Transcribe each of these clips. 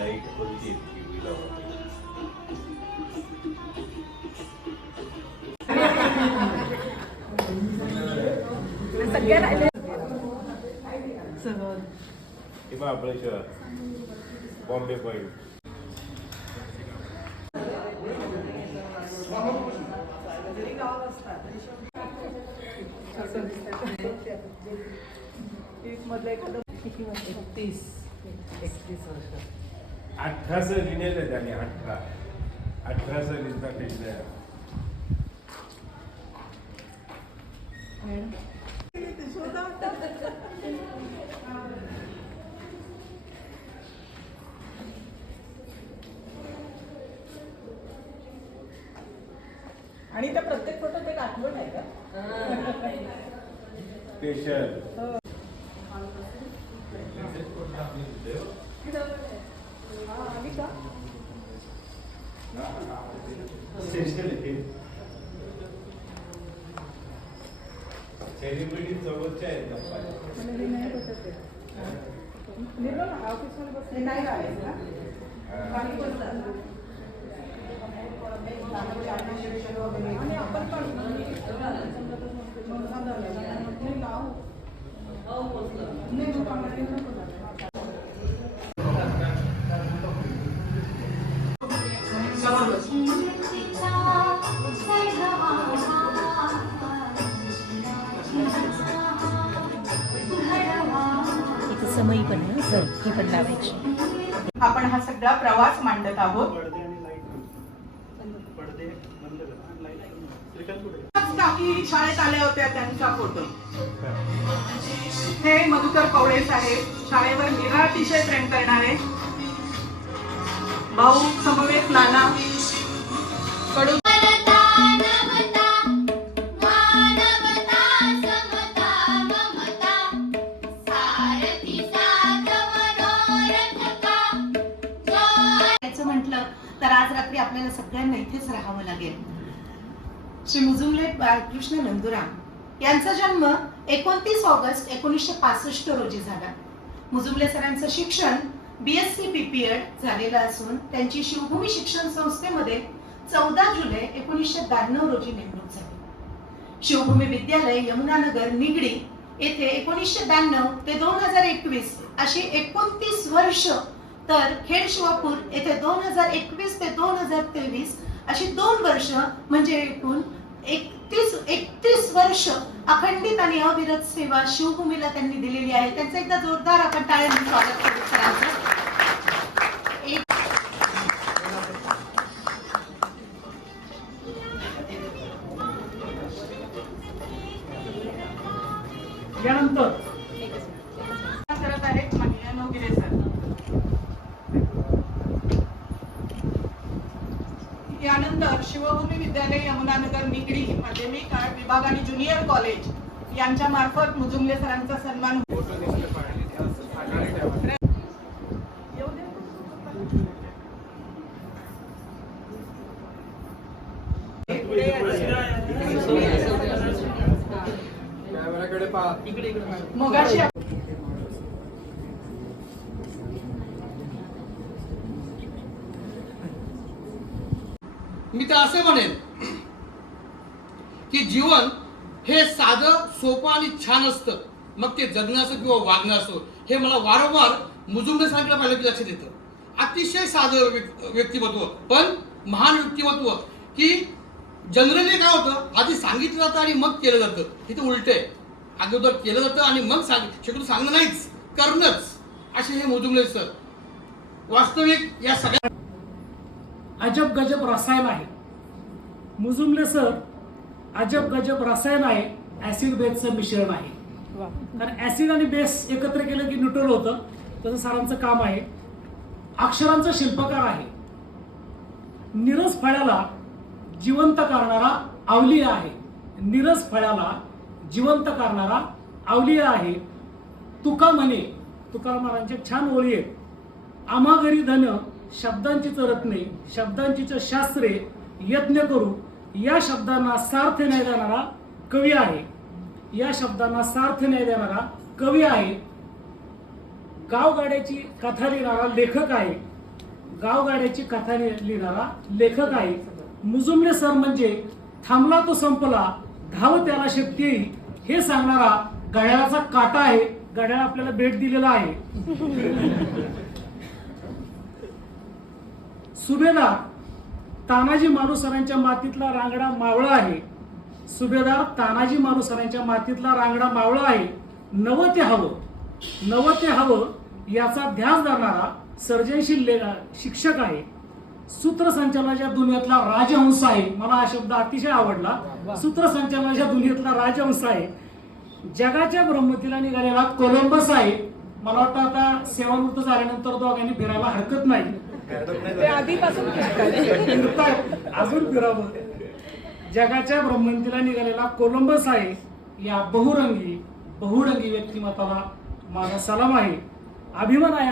Light कोणती टीव्हीला सगळ्या राहिले हे महाबळेश्वर बॉम्बे पॉईंट एखादं 31 वर्ष 18 लिहिलेलं त्याने 18 लिहिता लिहिलं आणि त्या प्रत्येक फोटोत एक आठवण आहे का स्पेशल आली का सेलिब्रिटी सोबतच्या आहेत ऑफिसमध्ये बसले नाही राहिले ना आणि आपण समयी पण सर हे पण लावायची. आपण हा सगळा प्रवास मांडत आहोत. काकी शाळेत आल्या होत्या त्यांचा फोटो. हे मधुकर कवळे साहेब शाळेवर निरातिशय प्रेम करणारे भाऊ समवेत नाना कडू म्हटलं तर आज रात्री आपल्याला सगळ्यांना इथेच राहावं लागेल. श्री मुजुमले बाळकृष्ण नंदुराम यांचा जन्म 29 ऑगस्ट 1965 रोजी झाला. मुजुमले सरांचं शिक्षण BSc PPEd झालेलं असून त्यांची शिवभूमी शिक्षण संस्थेमध्ये 14 जुलै 1992 रोजी नेमणूक झाली. शिवभूमी विद्यालय यमुनानगर निगडी येथे 1992 ते 2021 अशी 29 वर्ष तर खेड शिवापूर येथे 2021 ते 2023 अशी 2 वर्ष म्हणजे एकूण 31 वर्ष अखंडित आणि अविरत सेवा शिवभूमीला त्यांनी दिलेली आहे. त्यांचं एकदा जोरदार आपण टाळ्यांनी स्वागत करू सरांचं. यानंतर करत आहेत महिला नवगिरे सर. यानंतर शिवभूमी विद्यालय यमुनानगर निगडी माध्यमिक विभाग आणि ज्युनियर कॉलेज यांच्या मार्फत मुजुमले सरांचा सन्मान मगाशी मी तर असे म्हणेन की जीवन हे साधं सोपं आणि छान असतं, मग ते जगणं असो किंवा वागणं असो. हे मला वारंवार मुजुमले साहेबांना पाहिलं की लक्षात येतं. अतिशय साधं व्यक्तिमत्व पण महान व्यक्तिमत्व. की जनरली काय होतं, आधी सांगितलं जातं आणि मग केलं जातं. इथे उलट आहे, अगोदर केलं जातं आणि मग शक्यतो सांगणं नाहीच, करणंच. असे हे मुजुमले सर वास्तविक या सगळ्या अजब गजब रसायन आहे. मुजुमले सर अजब गजब रसायन आहे, ऍसिड बेसचं मिश्रण आहे. कारण ऍसिड आणि बेस एकत्र केलं की न्यूट्रल होतं. तसं सरांचं काम आहे. अक्षरांचा शिल्पकार आहे. निरस फळ्याला जिवंत करणारा अवलिया आहे. निरस फळ्याला जिवंत करणारा अवलिया आहे. तुका म्हणे, तुकाराम महाराजांच्या छान ओळी आहेत. आम्हा घरी धन शब्दांचीच रत्ने, शब्दांचीच शास्त्रे यज्ञ करू. या शब्दांना सार्थ न्याय देणारा कवी आहे. या शब्दांना सार्थ न्याय देणारा कवी आहे. गावगाड्याची कथा लिहिणारा लेखक आहे. गावगाड्याची कथा लिहिणारा लेखक आहे. मुजुमले सर म्हणजे थांबला तो संपला, धाव त्याला शक्ती येईल हे सांगणारा घड्याळाचा काटा आहे. घड्याळ आपल्याला भेट दिलेला आहे. सुभेदार तानाजी मालुसरांच्या मातीतला रांगडा मावळा आहे. सुभेदार तानाजी मालुसरांच्या मातीतला रांगडा मावळा आहे. नवं ते हवं याचा ध्यास धरणारा सर्जनशील शिक्षक आहे. सूत्रसंचालनाच्या दुनियेतला राजहंस आहे. मला हा शब्द अतिशय आवडला. सूत्रसंचालनाच्या दुनियेतला राजहंस आहे. जगाच्या ब्रह्मतीला निघालेला कोलंबस आहे. मला वाटतं आता सेवानिवृत्त झाल्यानंतर दोघांनी फिरायला हरकत नाही. ते आधीपासून फिरतायत, अजून फिरावं. जगाच्या ब्रह्मतीला निघालेला कोलंबस आहे. या बहुरंगी व्यक्तिमत्वाला माझा सलाम आहे. अभिमान आहे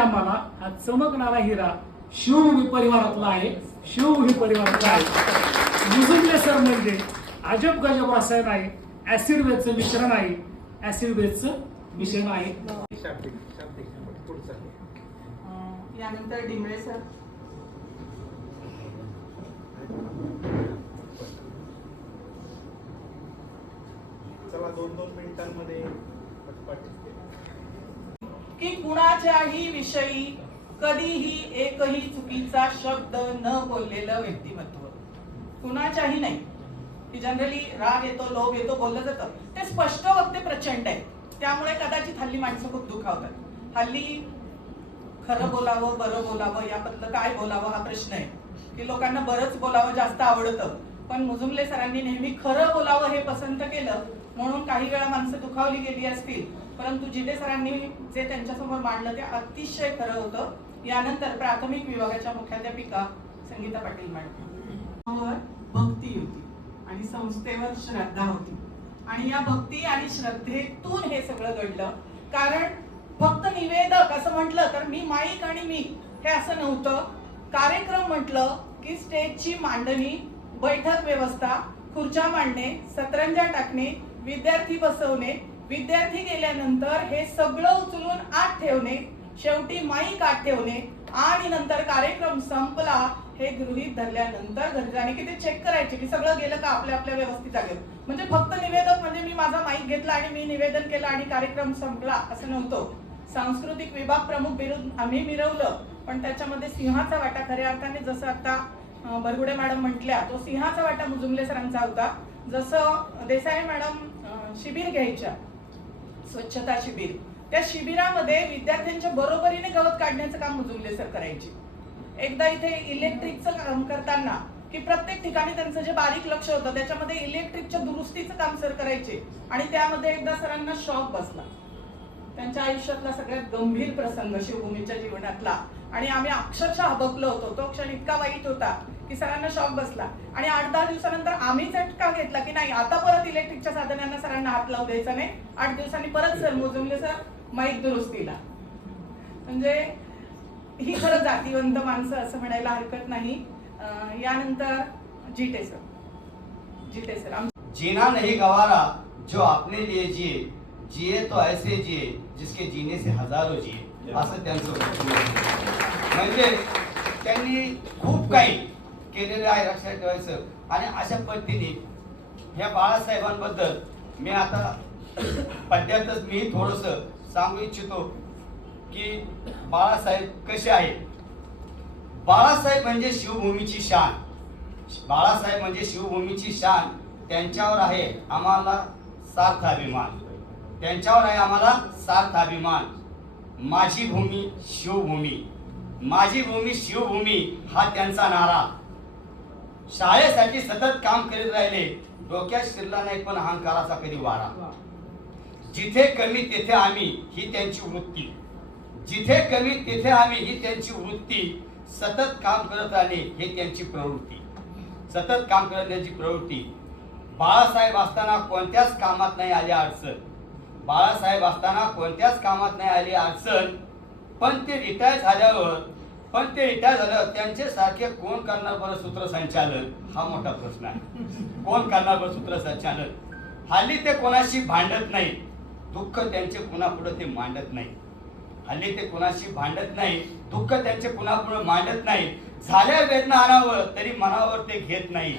आम्हाला हा चमकणारा हिरा शिवभूमी परिवारातला आहे. मुजुमले सर म्हणजे अजब गजब रसायन आहे. ऍसिड बेसचं मिश्रण आहे. यानंतर डिंगळे सर. चला 2-2 मिनिटांमध्ये की कुणाच्याही विषयी कधीही एकही चुकीचा शब्द न बोललेलं व्यक्तिमत्व. कुणाच्याही नाही. की जनरली राग येतो, लोभ येतो, बोललं जातं. ते स्पष्ट वक्ते प्रचंड आहे. त्यामुळे कदाचित हल्ली माणसं खूप दुखावतात. हल्ली खरं बोलावं, बरं बोलावं, याबद्दल काय बोलावं हा प्रश्न आहे. की लोकांना बरंच बोलावं जास्त आवडतं. पण मुजुमले सरांनी नेहमी खरं बोलावं हे पसंत केलं, म्हणून काही वेळा माणसं दुखावली गेली असतील. परंतु जिथे सरांनी जे त्यांच्यासमोर मांडलं ते अतिशय खरं होतं. यानंतर प्राथमिक विभागाच्या मुख्याध्यापिका संगीता पाटील मॅडम. भक्ती होती आणि संस्थेवर श्रद्धा होती. आणि या भक्ती आणि श्रद्धेतून हे सगळं घडलं. कारण फक्त निवेदक असं म्हटलं तर मी माईक आणि मी हे असं नव्हतं. कार्यक्रम म्हटलं की स्टेजची मांडणी, बैठक व्यवस्था, खुर्च्या मांडणे, सतरंजा टाकणे, विद्यार्थी बसवणे, विद्यार्थी गेल्यानंतर हे सगळं उचलून आत ठेवणे, शेवटी माईक आत ठेवणे आणि नंतर कार्यक्रम संपला हे गृहीत धरल्यानंतर घरी जाणे की ते चेक करायचे की सगळं गेलं का आपल्या आपल्या व्यवस्थित जागेवर. म्हणजे फक्त निवेदक म्हणजे मी माझा माईक घेतला आणि मी निवेदन केलं आणि कार्यक्रम संपला असं नव्हतं. सांस्कृतिक विभाग प्रमुख बिरुद आम्ही मिरवलं, पण त्याच्यामध्ये सिंहाचा वाटा खऱ्या अर्थाने जसं आता बरगुडे मॅडम म्हटल्या तो सिंहाचा वाटा मुजुमले सरांचा होता. जसं देसाई मॅडम शिबिर घ्यायच्या, स्वच्छता शिबिर, त्या शिबिरामध्ये विद्यार्थ्यांच्या बरोबरीने गवत काढण्याचं काम मुजुमले सर करायचे. एकदा इथे इलेक्ट्रिकचं काम करताना की प्रत्येक ठिकाणी त्यांचं जे बारीक लक्ष होतं त्याच्यामध्ये इलेक्ट्रिकच्या दुरुस्तीचं काम सर करायचे आणि त्यामध्ये एकदा सरांना शॉक बसला. त्यांच्या आयुष्यातला सगळ्यात गंभीर प्रसंग शिवभूमीच्या जीवनातला आणि आम्ही अक्षरशः हबकलो होतो. तो क्षण इतका वाईट होता की सरांना शॉक बसला आणि 8-10 दिवसानंतर आम्ही झटका घेतला की नाही आता परत इलेक्ट्रिकच्या साधनांना सरांना हात लावू द्यायचा नाही. 8 दिवसांनी परत सर मुजुमले सर माईक दुरुस्तीला. म्हणजे ही खरं जातीवंत माणसं असं म्हणायला हरकत नाही. यानंतर जीटे सर. जीना नहीं गवारा जो अपने लिए जिए तो ऐसे जिए जिसके जीने से हजारों जिए असं त्यांचं म्हणजे त्यांनी खूप काही केलेलं आहे लक्षात ठेवायचं. आणि अशा पद्धतीने ह्या बाळासाहेबांबद्दल मी आता पद्यातच मी थोडंसं सांगू इच्छितो की बाळासाहेब कसे आहेत. बाळासाहेब म्हणजे शिवभूमीची शान. बाळासाहेब म्हणजे शिवभूमीची शान. त्यांच्यावर आहे आम्हाला सार्थ अभिमान. त्यांच्यावर आहे आम्हाला सार्थ अभिमान. माझी भूमी शिवभूमी, माझी भूमी शिवभूमी हा त्यांचा नारा. शाळेसाठी सतत काम करीत राहिले. डोक्यात शिरला नाही पण अहंकाराचा कधी वारा. जिथे कमी तेथे आम्ही ही त्यांची वृत्ती. जिथे कमी तेथे आम्ही ही त्यांची वृत्ती. सतत काम करत राहणे हे त्यांची प्रवृत्ती. सतत काम करत त्यांची प्रवृत्ती. बाळासाहेब असताना कोणत्याच कामात नाही आली अडचण. बाळासाहेब असताना कोणत्याच कामात नाही आली अडचण. पण ते रिटायर झाल्यावर त्यांचे सारखे कोण करणार बरं सूत्रसंचालन हा मोठा प्रश्न आहे. कोण करणार बरं सूत्रसंचालन. हल्ली ते कोणाशी भांडत नाही. दुःख त्यांचे कोणापुढे ते मांडत नाही. हल्ली ते कुणाशी भांडत नाही, दुःख त्यांचे कुणापुढे मांडत नाही. झाल्या वेदना आणावं तरी मनावर ते घेत नाही.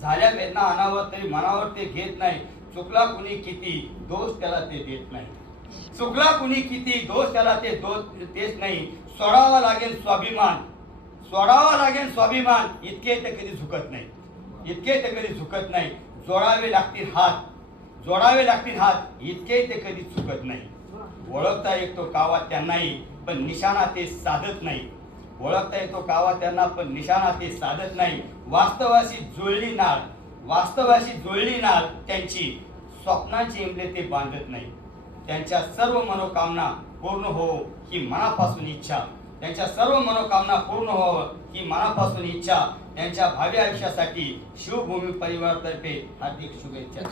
झाल्या वेदना आणावं तरी मनावर ते घेत नाही. चुकला कुणी किती दोष त्याला ते देत नाही. चुकला कुणी किती दोष त्याला ते देत नाही. सोडावा लागेल स्वाभिमान, सोडावा लागेल स्वाभिमान, इतके ते कधी झुकत नाही, इतके ते कधी झुकत नाही. जोडावे लागतील हात, जोडावे लागतील हात, इतके ते कधी चुकत नाही. ओळखता येतो कावा त्यांनाही पण निशाणा ते साधत नाही. ओळखता येतो कावा त्यांना पण निशाणा ते साधत नाही. वास्तवाशी जुळली नाळ, वास्तवाशी जुळली नाळ त्यांची, स्वप्नांची इमले ते बांधत नाही. त्यांच्या सर्व मनोकामना पूर्ण हो ही मनापासून इच्छा, त्यांच्या सर्व मनोकामना पूर्ण हो ही मनापासून इच्छा. त्यांच्या भावी आयुष्यासाठी शिवभूमी परिवारातर्फे हार्दिक शुभेच्छा.